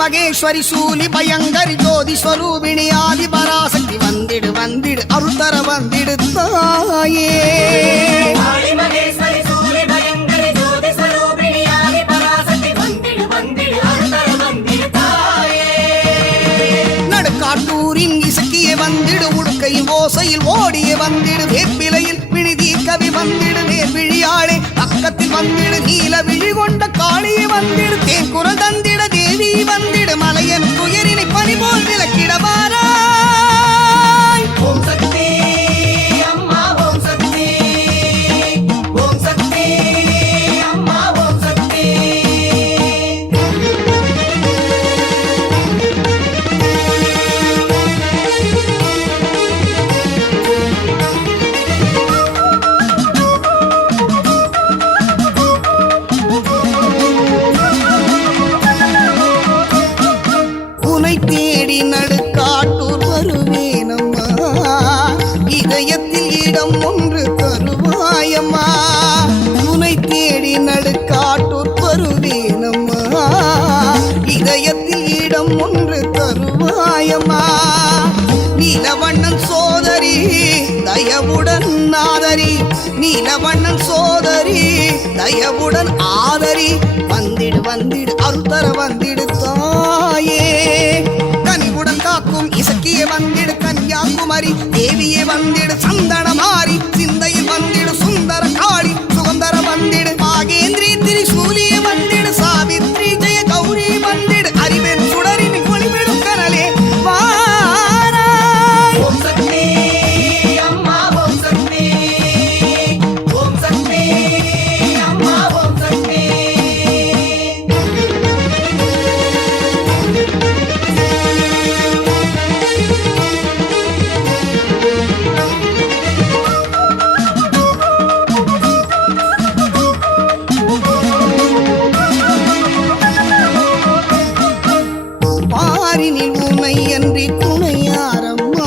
மகேஸ்வரி சூலி பயங்கரி ஜோதி ஸ்வரூபிணி ஆதி பராசக்தி வந்திடு வந்திடு அருள்தர வந்திடு தாயே. நடுக்காட்டூரின் இசக்கிய வந்திடு உடுக்கையின் ஓசையில் ஓடிய வந்திடு வேப்பிலையில் விழிதி கவி வந்திடு வேர்விழியாளே பக்கத்தில் வந்திடு நீல விழி கொண்ட காளியை வந்திடு தேன் குரல் தந்திட தேவி வந்திடு மலையன் துயரினை பனிபோல் விளக்கிட வாராய். ஓம் சக்தி அம்மா ஓம் சக்தி, ஓம் சக்தி அம்மா ஓம் சக்தி. தேடி நடுக்காட்டூர் வருவேனம்மா, இதயத்தில் இடம் ஒன்று தருவாயம்மா. உனை தேடி நடுக்காட்டூர் வருவேனம்மா, இதயத்தில் இடம் ஒன்று தருவாயம்மா. நீலவண்ணன் சோதரி தயவுடன் ஆதரி, நீலவண்ணன் சோதரி தயவுடன் ஆதரி வந்திடு வந்திடு அருள்தர வந்திடு தாயே. கனிவுடன் காக்கும் இசக்கிய வந்திடு கன்யாகுமரி தேவியே வந்திடு சந்தனமாரி சிந்தையில் வந்திடு சுந்தர காளி சுகந்தர வந்திடு பாகேந்திரி திரிசூலிய வந்திடு சாவித்ரி ஜெய கௌரி வந்திடு அறிவென் சுடரின் ஒளிவிடும் கனலே வாராய். ஓம் சக்தி அம்மா ஓம் சக்தி, ஓம் சக்தி அம்மா ஓம் சக்தி. பாரினில் உன்னை அன்றி துணையாரம்மா,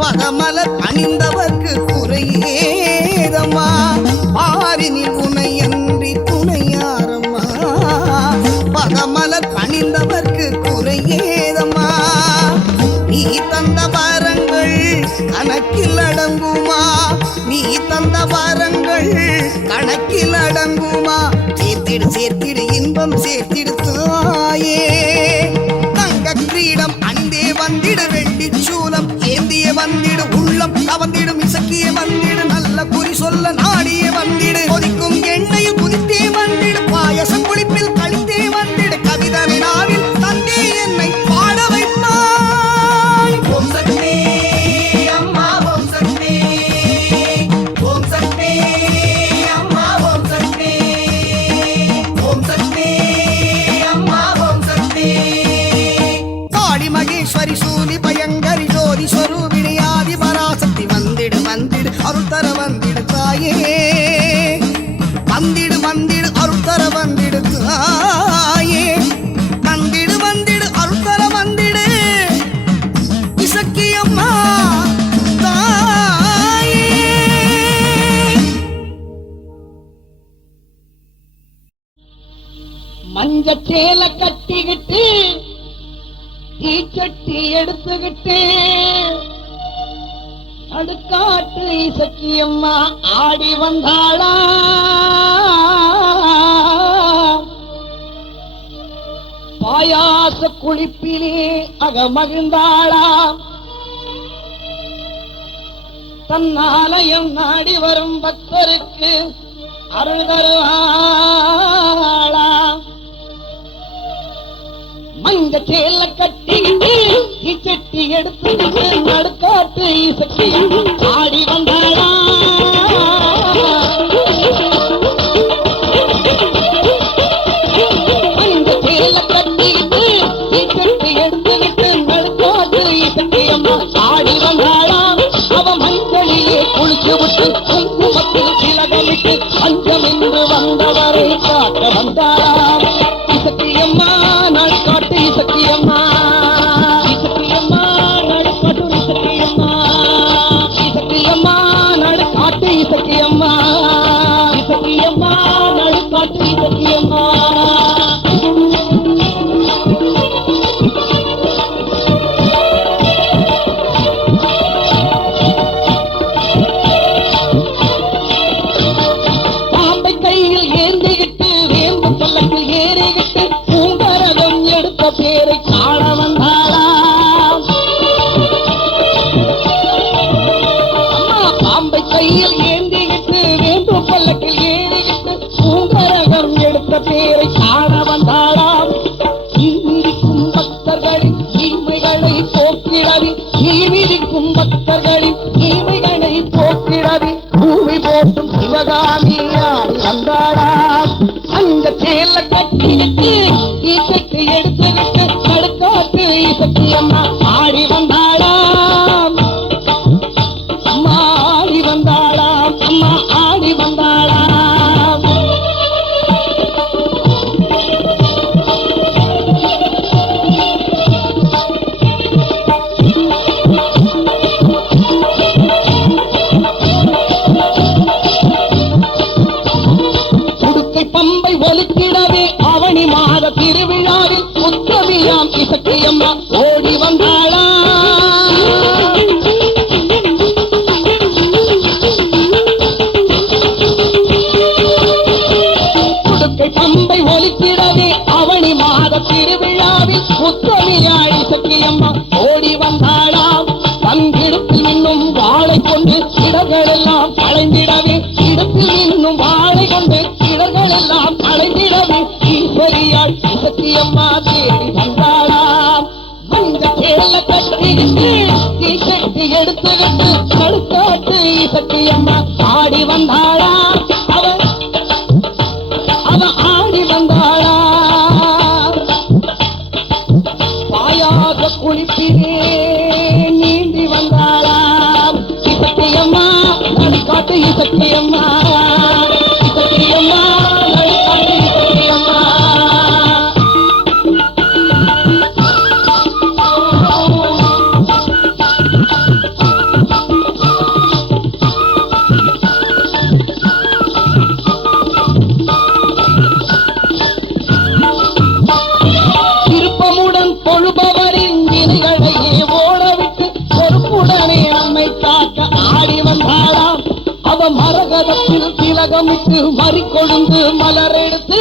பதமலர் அணிந்தவர்க்கு குறையேதம்மா. பாரினில் உன்னை அன்றி துணையாரம்மா, பதமலர் அணிந்தவர்க்கு குறையேதம்மா. நீ தந்த வரங்கள் கணக்கில் அடங்குமா, நீ தந்த வரங்கள் கணக்கில் அடங்குமா. சேர்த்திடு சேர்த்திடு இன்பம் சேர்த்திடு தாயே. தங்க கிரீடம் அணிந்தே வந்திடு வெள்ளி சூலம் ஏந்திய வந்திடு உள்ளம் கவந்திடும் இசக்கிய வந்திடு நல்ல குறி சொல்ல நாடிய வந்திடு கொதிக்கும் எண்ணெயில் குதித்தே வந்திடு பாயசம் குளிப்பில் கழித்தே வந்திடு கவிதனை நாவில் தந்தே என்னை பாட வைப்பாய். ஓம் சக்தி அம்மா ஓம் சக்தி, ஓம் சக்தி அம்மா ஓம் சக்தி, ஓம் சக்தி அம்மா ஓம் சக்தி. காளி மகேஸ்வரி சூலி பயங்கரி ஜோதி ஸ்வரூபிணி ஆதி பராசக்தி வந்திடு வந்திடு அருள்தர வந்திடு தாயே. வந்திடு வந்திடு அருள்தர வந்திடு தாயே. வந்திடு வந்திடு அருள்தர வந்திடு இசக்கியம்மா தாயே. மஞ்சச்சேல கட்டிக்கிட்டு தீச்சட்டி எடுத்துக்கிட்டு நடுக்காட்டு இசக்கியம்மா ஆடி வந்தாளா. பாயாச குளிப்பிலே அகமகிழ்ந்தாளா. தன்னாலயம் நாடி வரும் பக்தருக்கு அருள் தருவாளா. மஞ்ச சேல கட்டிக்கிட்டு இச்சட்டி எடுத்துக்கிட்டு நடுக்காட்டு இசக்கி ஆடி வந்தாளா. மஞ்ச சேல கட்டிக்கிட்டு இச்சட்டி எடுத்துக்கிட்டு நடுக்காட்டு இசக்கி அம்மா ஆடி வந்தாளா. அவ மஞ்சளிலே குளிச்சு விட்டு குங்குமத்தில் திலகமிட்டு அஞ்சம் என்று வந்தவரை காக்க வந்தாராம். இசக்கியம்மா நடுக்காட்டு இசக்கியம்மா, இசக்கியம்மா நடுக்காட்டு இசக்கியம்மா, இசக்கியம்மா நடுக்காட்டு இசக்கியம்மா, இசக்கியம்மா நடுக்காட்டு இசக்கியம்மா. பாம்பை கையில் ஏந்திக்கிட்டு வேம்பு பல்லக்கில் ஏறிக்கிட்டு பூங்கரகம் எடுத்த பேரை காண வந்தாளாம். அம்மா பாம்பை கையில் ஏந்திக்கிட்டு வேம்பு பல்லக்கில் ஏறிக்கிட்டு பூங்கரகம் எடுத்த பேரை காண வந்தாளாம். ஈவிதிக்கும் பக்தர்களின் தீமைகளை போக்கிடவி, ஈவிதிக்கும் பக்தர்களின் தீமைகளை போக்கிடவி பூமி போட்டும் சிவகாமி ஆடி வந்தாளாம். அந்த சேல கட்டிக்கிட்டு இசைக்கு எடுத்துக்கிட்டு நடுக்காட்டு இசக்கியம்மா ஆடி வந்தாளாம். அம்மா ஆடி வந்தாளாம், அம்மா ஆடி வந்தாளாம். உடுக்கை பம்பை ஒலிக்கிடவே அவனி மாத திருவிழாவில் உத்தமியாம் இசக்கியம்மா ஓடி வந்தாளாம். உடுக்கை பம்பை ஒலிக்கிடவே அவனி மாத திருவிழாவில் உத்தமியா இசக்கியம்மா ஓடி வந்தாளாம். தங்கிடத்தில் இன்னும் வாழை கொண்டு இடர்கள் எல்லாம் களைந்திடவே, இடத்தில் இன்னும் வாழை கொண்டு இடர்கள் எல்லாம் களைந்திடவே ஈஸ்வரியாள் இசக்கியம்மா தேடி வந்தாளாம். அந்த சேல கட்டிக்கிட்டு தீக்கட்டி எடுத்துக்கிட்டு நடுக்காட்டு இசக்கியம்மா ஆடி வந்தாளாம். அவ ஆடி வந்தாளாம். பாயாக குளிப்பிலே நீந்தி வந்தாளாம். இசக்கியம்மா நடுக்காட்டு இசக்கியம்மா, இசக்கியம்மா நடுக்காட்டு இசக்கியம்மா. திருப்பமுடன் தொழுபவரின் வினைகளையே ஓடவிட்டு பொறுப்புடனே நம்மை காக்க ஆடி வந்தாளாம். அவ மரகதத்தில் திலகமிட்டு மறிக்கொழுந்து மலரெடுத்து,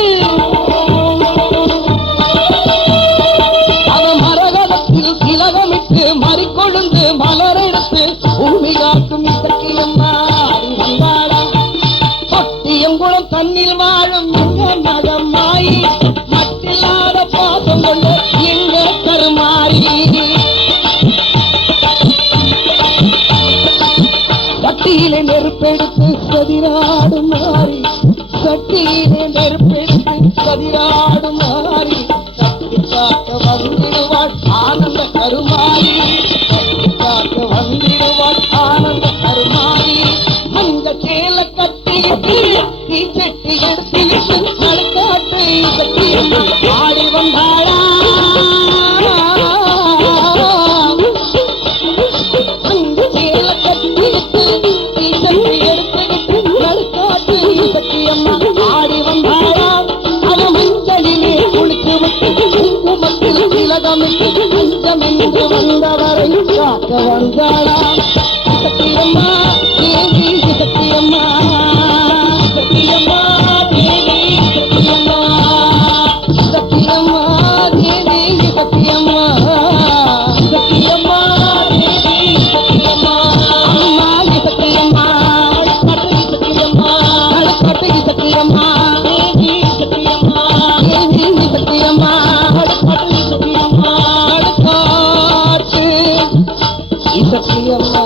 அவ மரகதத்தில் திலகமிட்டு மறிக்கொழுந்து மலரெடுத்து பூமி காக்கும் இசக்கியம்மா ஆடி வந்தாளாம். தொட்டியங்குளம் தண்ணில் வாழும் எங்க மகமாயி, மட்டில்லாத பாசம் கொண்ட எங்க கருமாறி. சட்டியிலே நெருப்பெடுத்து சதிராடும் மாறி, சட்டியிலே நெருப்பெடுத்து சதிராடும் மாறி, சட்டி காக்க வந்திடுவாள் ஆனந்த கருமாறி, சட்டி காக்க வந்திடுவாள் ஆனந்த கருமாறி. அந்த சேல கட்டிக்கிட்டு தீச்சட்டி எடுத்துக்கிட்டு நடுக்காட்டு இசக்கியம்மா ஆடி வந்தாளா. அந்த சேல கட்டிக்கிட்டு தீச்சட்டி எடுத்துக்கிட்டு நடுக்காட்டு இசக்கியம்மா ஆடி வந்தாளா. அவ மஞ்சளிலே குளித்து விட்டு குங்குமத்தில் திலகமிட்டு அஞ்சமென்று வந்தவரை காக்க வந்தாளா. இசக்கியம்மா தேவி இசக்கியம்மா, இசக்கியம்மா தேவி இசக்கியம்மா, இசக்கியம்மா தேவி இசக்கியம்மா, இசக்கியம்மா தேவி இசக்கியம்மா. அம்மா இசக்கியம்மா நடுக்காட்டு இசக்கியம்மா, நடுக்காட்டு இசக்கியம்மா தேவி இசக்கியம்மா, தேவி இசக்கியம்மா நடுக்காட்டு இசக்கியம்மா, நடுக்காட்டு இசக்கியம்மா.